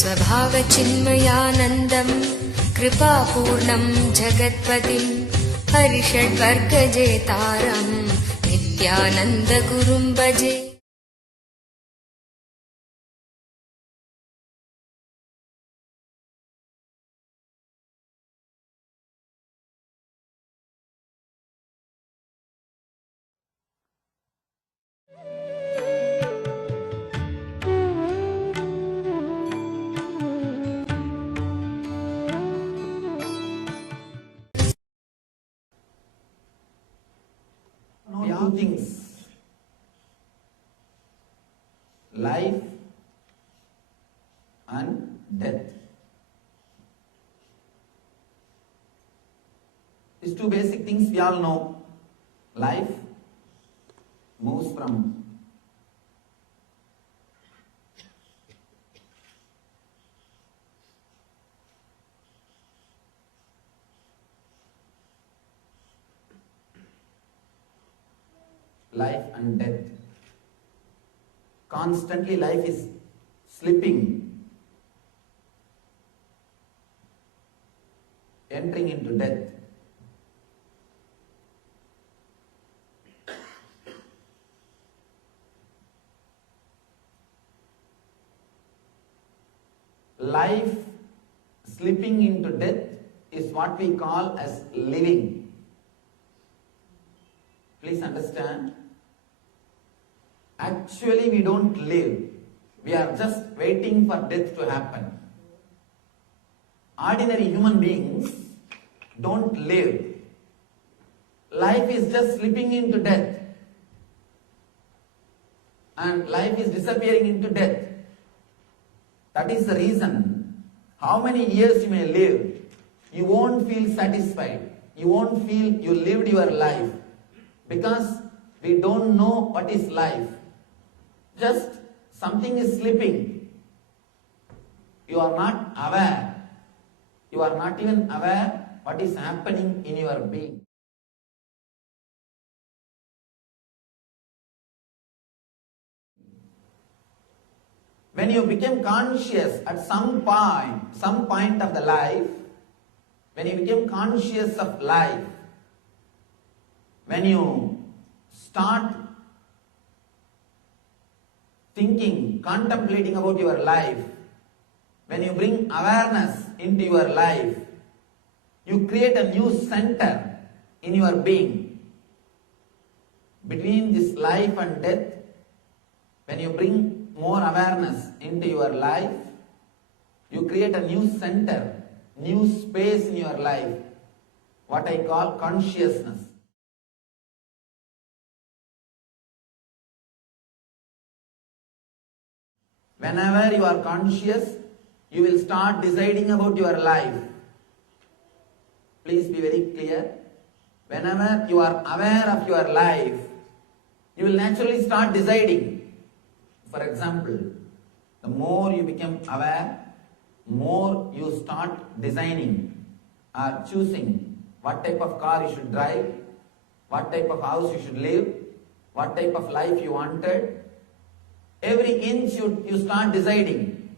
स्वभावचिन्मयानन्दम् कृपापूर्णम् जगत्पतिम् हरिषड्वर्गजेतारम् नित्यानन्दगुरुम् भजे। Two things: life and death. These two basic things we all know. Life moves from life and death. Constantly life is slipping, entering into death. Life slipping into death is what we call as living. Please understand. Actually, we don't live. We are just waiting for death to happen. Ordinary human beings don't live. Life is just slipping into death. And life is disappearing into death. That is the reason. How many years you may live, you won't feel satisfied. You won't feel you lived your life. Because we don't know what is life. Just something is slipping. You are not aware. You are not even aware what is happening in your being. When you became conscious at some point of the life, when you became conscious of life, when you start thinking, contemplating about your life, when you bring awareness into your life, you create a new center in your being. Between this life and death, when you bring more awareness into your life, you create a new center, new space in your life, what I call consciousness. Whenever you are conscious, you will start deciding about your life. Please be very clear. Whenever you are aware of your life, you will naturally start deciding. For example, the more you become aware, more you start designing or choosing what type of car you should drive, what type of house you should live, what type of life you wanted. Every inch you start deciding.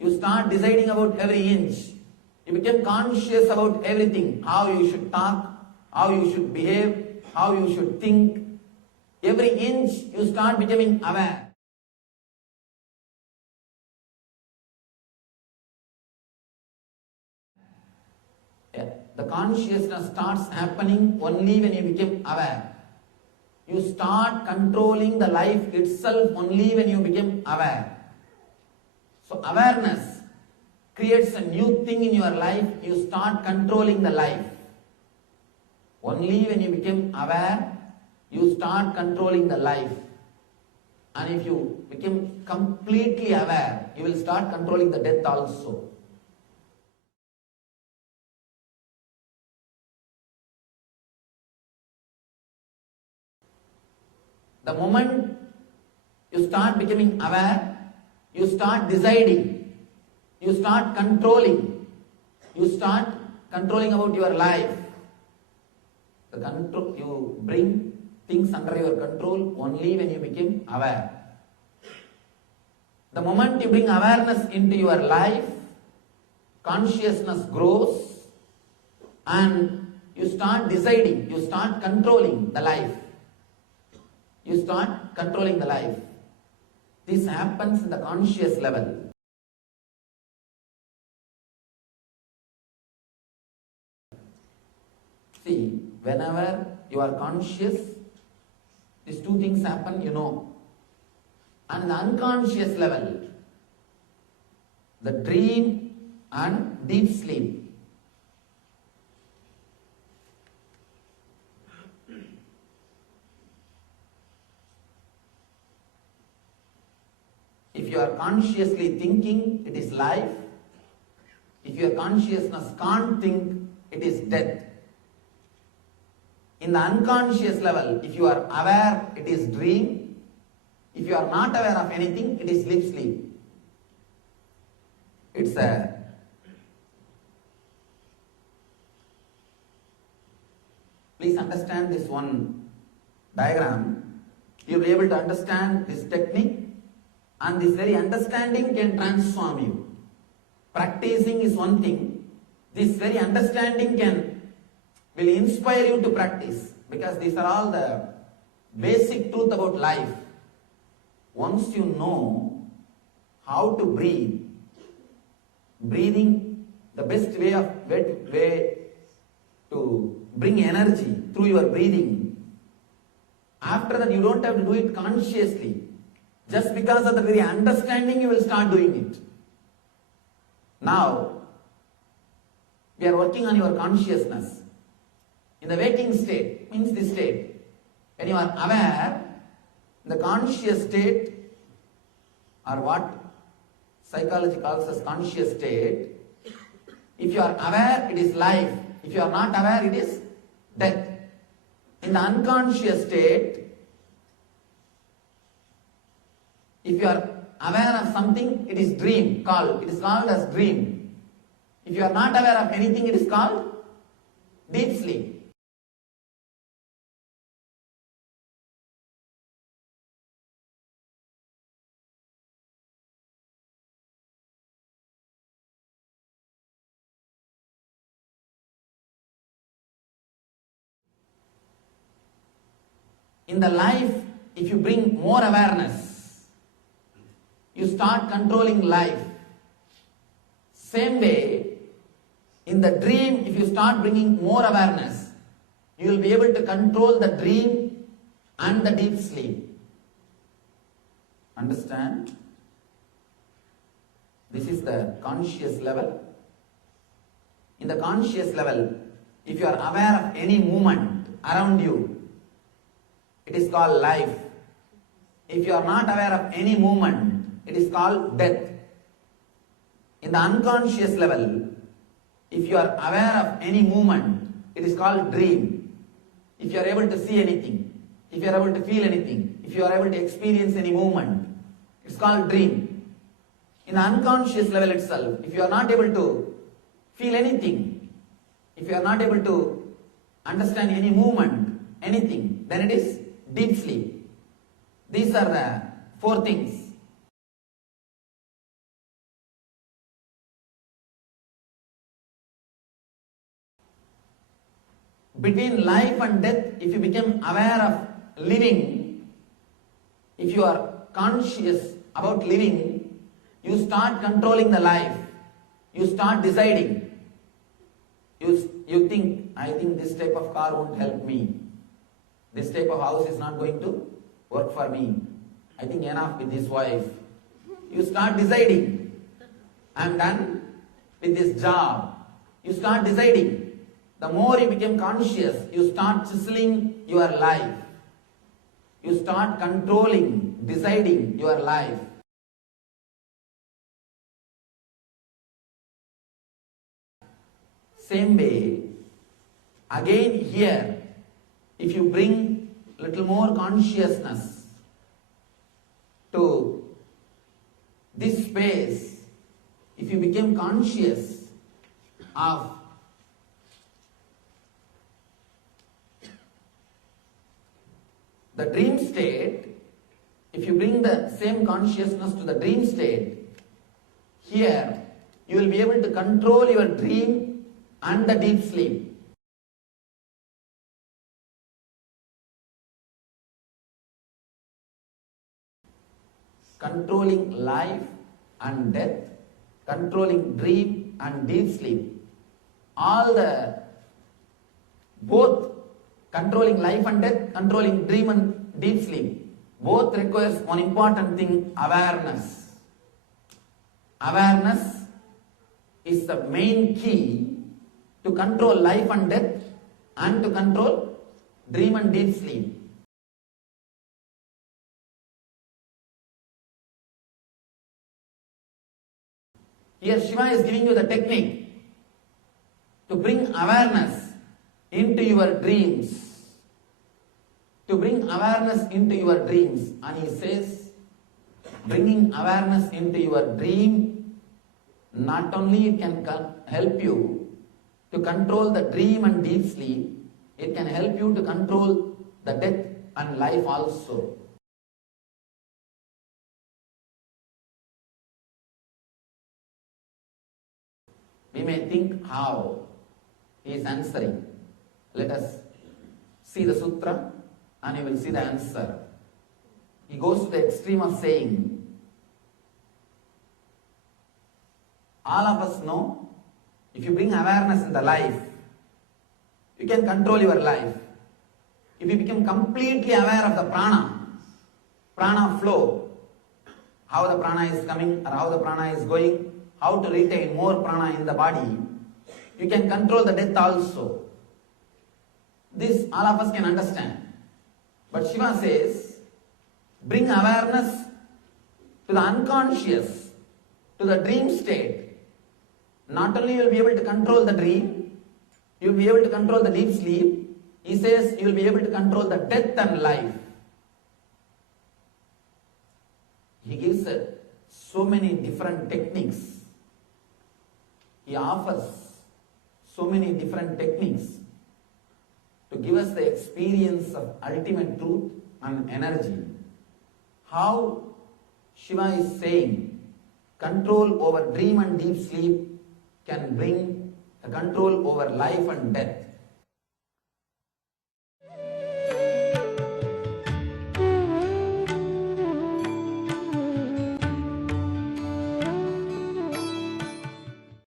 You start deciding about every inch. You become conscious about everything. How you should talk, how you should behave, how you should think. Every inch you start becoming aware. The consciousness starts happening only when you become aware. You start controlling the life itself only when you become aware. So awareness creates a new thing in your life. You start controlling the life. Only when you become aware, you start controlling the life. And if you become completely aware, you will start controlling the death also. The moment you start becoming aware, you start deciding, you start controlling, you start controlling about your life. You bring things under your control only when you become aware. The moment you bring awareness into your life, consciousness grows and you start deciding, you start controlling the life. You start controlling the life. This happens in the conscious level. See, whenever you are conscious, these two things happen, you know. And the unconscious level, the dream and deep sleep. If you are consciously thinking, it is life. If your consciousness can't think, it is death. In the unconscious level, if you are aware, it is dream. If you are not aware of anything, it is sleep. It's a please understand this one diagram. You'll be able to understand this technique, and this very understanding can transform you. Practicing is one thing. This very understanding will inspire you to practice, because these are all the basic truth about life. Once you know how to breathe, breathing, the best way to bring energy through your breathing. After that, you don't have to do it consciously. Just because of the very understanding, you will start doing it. Now, we are working on your consciousness. In the waking state, means this state, when you are aware, the conscious state, or what psychology calls as conscious state, if you are aware, it is life. If you are not aware, it is death. In the unconscious state, if you are aware of something, it is dream called. It is called as dream. If you are not aware of anything, it is called deep sleep. In the life, if you bring more awareness, you start controlling life. Same way, in the dream, if you start bringing more awareness, you will be able to control the dream and the deep sleep. Understand? This is the conscious level. In the conscious level, if you are aware of any movement around you, it is called life. If you are not aware of any movement, it is called death. In the unconscious level, if you are aware of any movement, it is called dream. If you are able to see anything, if you are able to feel anything, if you are able to experience any movement, it's called dream. In the unconscious level itself, if you are not able to feel anything, if you are not able to understand any movement, anything, then it is deep sleep. These are the four things. Between life and death, if you become aware of living, if you are conscious about living, you start controlling the life. You start deciding. You think, I think this type of car won't help me. This type of house is not going to work for me. I think enough with this wife. You start deciding. I'm done with this job. You start deciding. The more you become conscious, you start chiseling your life. You start controlling, deciding your life. Same way, again here, if you bring little more consciousness to this space, if you become conscious of the dream state, if you bring the same consciousness to the dream state, here you will be able to control your dream and the deep sleep. Controlling life and death, controlling dream and deep sleep. Both controlling life and death, controlling dream and deep sleep, both requires one important thing, awareness. Awareness is the main key to control life and death and to control dream and deep sleep. Here Shiva is giving you the technique to bring awareness into your dreams. To bring awareness into your dreams. And he says, bringing awareness into your dream, not only it can help you to control the dream and deep sleep, it can help you to control the death and life also. We may think how he is answering. Let us see the sutra and you will see the answer. He goes to the extreme of saying, all of us know, if you bring awareness in the life, you can control your life. If you become completely aware of the prana flow, how the prana is coming or how the prana is going, how to retain more prana in the body, you can control the death also. This all of us can understand. But Shiva says, bring awareness to the unconscious, to the dream state. Not only you will be able to control the dream, you will be able to control the deep sleep. He says you will be able to control the death and life. He gives so many different techniques. He offers so many different techniques to give us the experience of ultimate truth and energy. How Shiva is saying control over dream and deep sleep can bring the control over life and death.